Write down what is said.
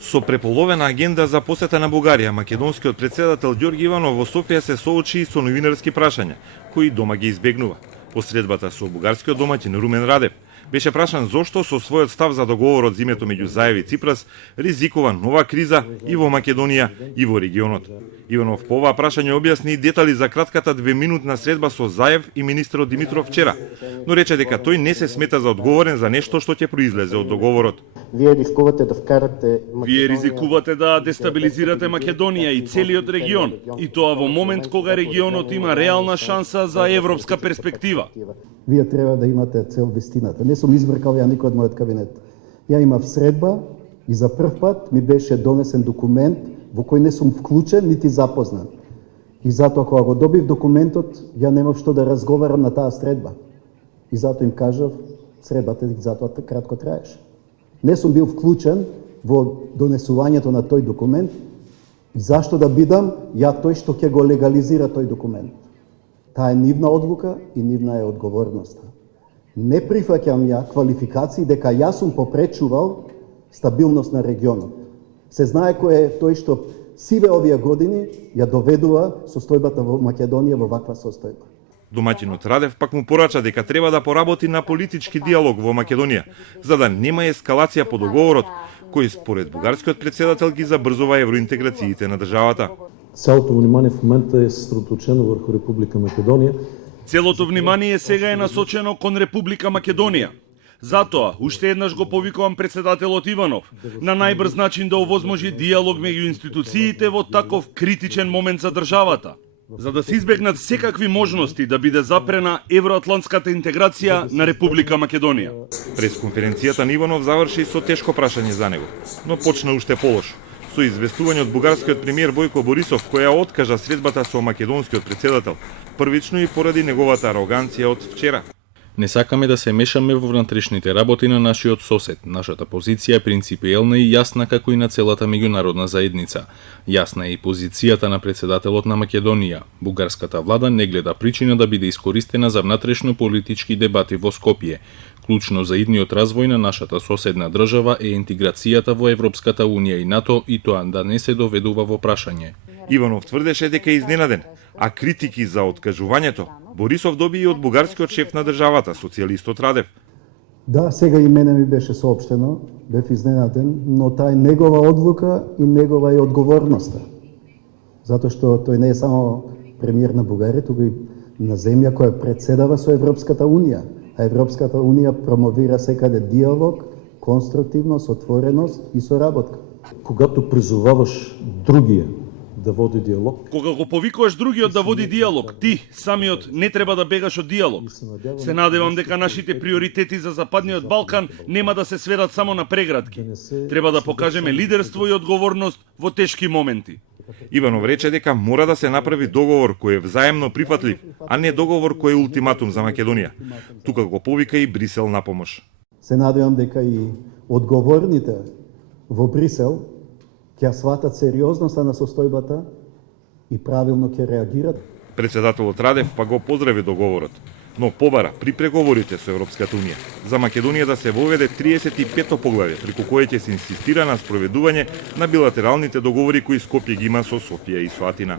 Со преполовена агенда за посета на Бугарија, македонскиот претседател Ѓорги Иванов во Софија се соочи со новинарски прашања, кои дома ги избегнува. По средбата со бугарскиот домаќин Румен Радев беше прашан зошто со својот став за договорот за името меѓу Заев и Ципрас ризикува нова криза и во Македонија и во регионот. Иванов по оваа прашање објасни детали за кратката 2-минутна средба со Заев и министерот Димитров вчера, но рече дека тој не се смета за одговорен за нешто што ќе произлезе од договорот. Вие ризикувате да дестабилизирате Македонија и целиот регион, и тоа во момент кога регионот има реална шанса за европска перспектива. Вие треба да имате цел вистината. Не сум избркал ја никој од мојот кабинет. Ја имав средба и за прв пат ми беше донесен документ во кој не сум вклучен нити запознат. И затоа кога го добив документот, ја немав што да разговарам на таа средба. И затоа им кажав, средбата затоа кратко траеше. Не сум бил вклучен во донесувањето на тој документ. И зашто да бидам ја тој што ќе го легализира тој документ? Таа е нивна одлука и нивна е одговорноста. Не прифаќам ја квалификации дека јас сум попречувал стабилност на регионот. Се знае кој е тој што сиве овие години ја доведува состојбата во Македонија во ваква состојба. Домаќинот Радев пак му порача дека треба да поработи на политички диалог во Македонија, за да нема ескалација по договорот, кој според бугарскиот претседател ги забрзува евроинтеграциите на државата. Цялото внимание в момента е сосредоточено врху Република Македонија. Целото внимание сега е насочено кон Република Македонија. Затоа, уште еднаш го повикувам претседателот Иванов на најбрз начин да овозможи диалог меѓу институциите во таков критичен момент за државата, за да се избегнат секакви можности да биде запрена евроатлантската интеграција на Република Македонија. Пресконференцијата на Иванов заврши со тешко прашање за него, но почна уште полошо, со известување од бугарскиот премиер Бојко Борисов, која откажа средбата со македонскиот претседател, првично и поради неговата ароганција од вчера. Не сакаме да се мешаме во внатрешните работи на нашиот сосед. Нашата позиција е принципиелна и јасна како и на целата меѓународна заедница. Јасна е и позицијата на претседателот на Македонија. Бугарската влада не гледа причина да биде искористена за внатрешно политички дебати во Скопје. Клучно за идниот развој на нашата соседна држава е интеграцијата во Европската унија и НАТО и тоа да не се доведува во прашање. Иванов тврдеше дека е изненаден, а критики за откажувањето Борисов доби и од бугарскиот шеф на државата, социјалистот Радев. Да, сега и мене ми беше соопштено, бев изненаден, но таа е негова одлука и негова е одговорноста. Затоа што тој не е само премиер на Бугарија, туку и на земја која претседава со Европската унија. А Европската унија промовира секаде диалог, конструктивност, отвореност и соработка. Когато призоваваш другия да води диалог. Кога го повикуваш другиот да води диалог, ти самиот не треба да бегаш од диалог. Се надевам дека нашите приоритети за Западниот Балкан нема да се сведат само на преградки. Треба да покажеме лидерство и одговорност во тешки моменти. Иванов рече дека мора да се направи договор кој е взаемно прифатлив, а не договор кој е ултиматум за Македонија. Тука го повика и Брисел на помош. Се надевам дека и одговорните во Брисел ќе сватат сериозноста на состојбата и правилно ќе реагират. Претседателот Радев па го поздрави договорот, но побара при преговорите со Европската унија за Македонија да се воведе 35-то поглавје, преку кое ќе се инсистира на спроведување на билатералните договори кои Скопје ги има со Софија и со Атина.